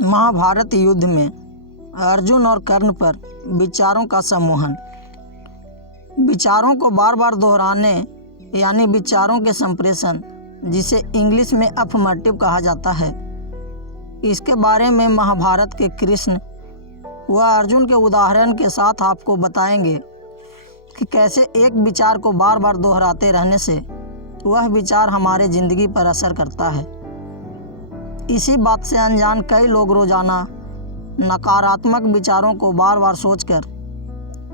महाभारत युद्ध में अर्जुन और कर्ण पर विचारों का सम्मोहन। विचारों को बार बार दोहराने यानी विचारों के संप्रेषण, जिसे इंग्लिश में अफर्मेटिव कहा जाता है, इसके बारे में महाभारत के कृष्ण व अर्जुन के उदाहरण के साथ आपको बताएंगे कि कैसे एक विचार को बार बार दोहराते रहने से वह विचार हमारे ज़िंदगी पर असर करता है। इसी बात से अनजान कई लोग रोज़ाना नकारात्मक विचारों को बार बार सोचकर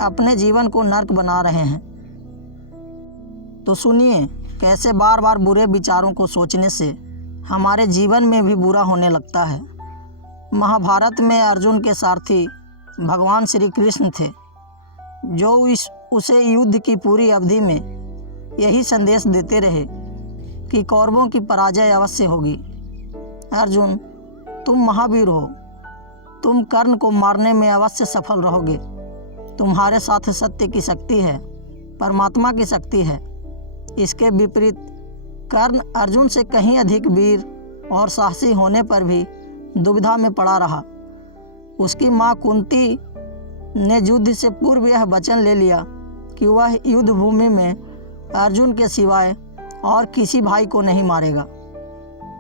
अपने जीवन को नर्क बना रहे हैं। तो सुनिए कैसे बार बार बुरे विचारों को सोचने से हमारे जीवन में भी बुरा होने लगता है। महाभारत में अर्जुन के सारथी भगवान श्री कृष्ण थे, जो उसे युद्ध की पूरी अवधि में यही संदेश देते रहे कि कौरवों की पराजय अवश्य होगी। अर्जुन, तुम महावीर हो, तुम कर्ण को मारने में अवश्य सफल रहोगे। तुम्हारे साथ सत्य की शक्ति है, परमात्मा की शक्ति है। इसके विपरीत कर्ण अर्जुन से कहीं अधिक वीर और साहसी होने पर भी दुविधा में पड़ा रहा। उसकी माँ कुंती ने युद्ध से पूर्व यह वचन ले लिया कि वह युद्ध भूमि में अर्जुन के सिवाय और किसी भाई को नहीं मारेगा।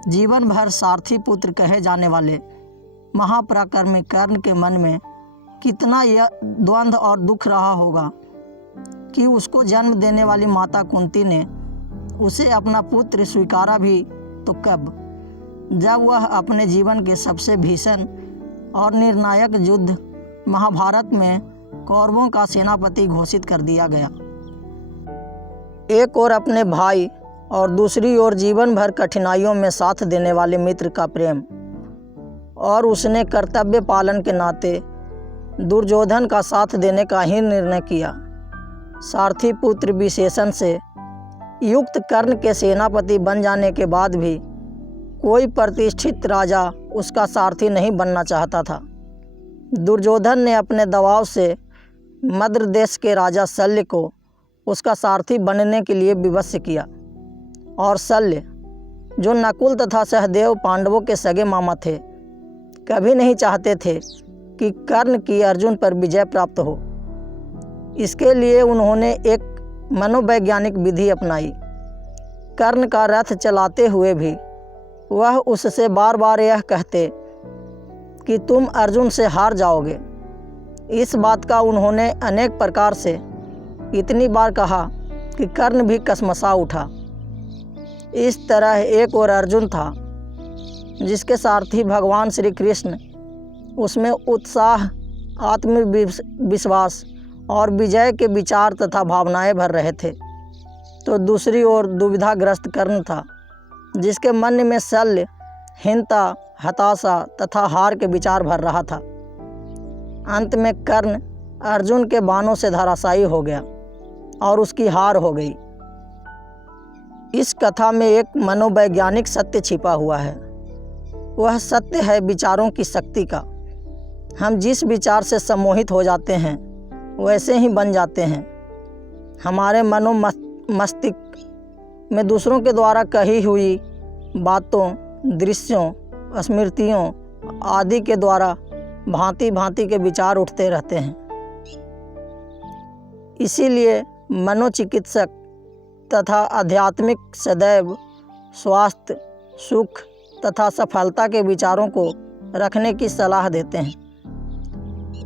जीवन भर सारथी पुत्र कहे जाने वाले महापराक्रमी कर्ण के मन में कितना यह द्वंद्व और दुख रहा होगा कि उसको जन्म देने वाली माता कुंती ने उसे अपना पुत्र स्वीकारा भी तो कब, जब वह अपने जीवन के सबसे भीषण और निर्णायक युद्ध महाभारत में कौरवों का सेनापति घोषित कर दिया गया। एक ओर अपने भाई और दूसरी ओर जीवन भर कठिनाइयों में साथ देने वाले मित्र का प्रेम, और उसने कर्तव्य पालन के नाते दुर्योधन का साथ देने का ही निर्णय किया। सारथी पुत्र विशेषण से युक्त कर्ण के सेनापति बन जाने के बाद भी कोई प्रतिष्ठित राजा उसका सारथी नहीं बनना चाहता था। दुर्योधन ने अपने दबाव से मद्र देश के राजा शल्य को उसका सारथी बनने के लिए विवश किया, और शल्य, जो नकुल तथा सहदेव पांडवों के सगे मामा थे, कभी नहीं चाहते थे कि कर्ण की अर्जुन पर विजय प्राप्त हो। इसके लिए उन्होंने एक मनोवैज्ञानिक विधि अपनाई। कर्ण का रथ चलाते हुए भी वह उससे बार बार यह कहते कि तुम अर्जुन से हार जाओगे। इस बात का उन्होंने अनेक प्रकार से इतनी बार कहा कि कर्ण भी कसमसा उठा। इस तरह एक और अर्जुन था जिसके सारथी भगवान श्री कृष्ण, उसमें उत्साह, आत्मविश्वास और विजय के विचार तथा भावनाएं भर रहे थे। तो दूसरी ओर दुविधाग्रस्त कर्ण था, जिसके मन में शल्य, हीनता, हताशा तथा हार के विचार भर रहा था। अंत में कर्ण अर्जुन के बाणों से धराशायी हो गया और उसकी हार हो गई। इस कथा में एक मनोवैज्ञानिक सत्य छिपा हुआ है। वह सत्य है विचारों की शक्ति का। हम जिस विचार से सम्मोहित हो जाते हैं वैसे ही बन जाते हैं। हमारे मस्तिष्क में दूसरों के द्वारा कही हुई बातों, दृश्यों, स्मृतियों आदि के द्वारा भांति भांति के विचार उठते रहते हैं। इसीलिए मनोचिकित्सक तथा आध्यात्मिक सदैव स्वास्थ्य, सुख तथा सफलता के विचारों को रखने की सलाह देते हैं।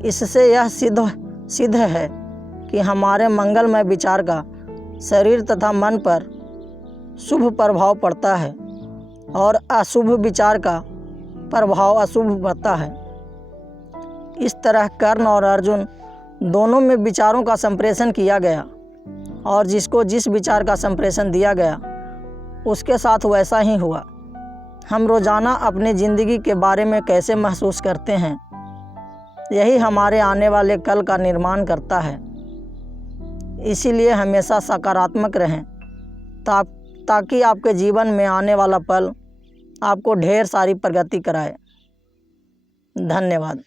इससे यह सिद्ध है कि हमारे मंगलमय विचार का शरीर तथा मन पर शुभ प्रभाव पड़ता है और अशुभ विचार का प्रभाव अशुभ पड़ता है। इस तरह कर्ण और अर्जुन दोनों में विचारों का संप्रेषण किया गया, और जिसको जिस विचार का संप्रेषण दिया गया उसके साथ वैसा ही हुआ। हम रोज़ाना अपनी ज़िंदगी के बारे में कैसे महसूस करते हैं, यही हमारे आने वाले कल का निर्माण करता है। इसीलिए हमेशा सकारात्मक रहें ताकि आपके जीवन में आने वाला पल आपको ढेर सारी प्रगति कराए। धन्यवाद।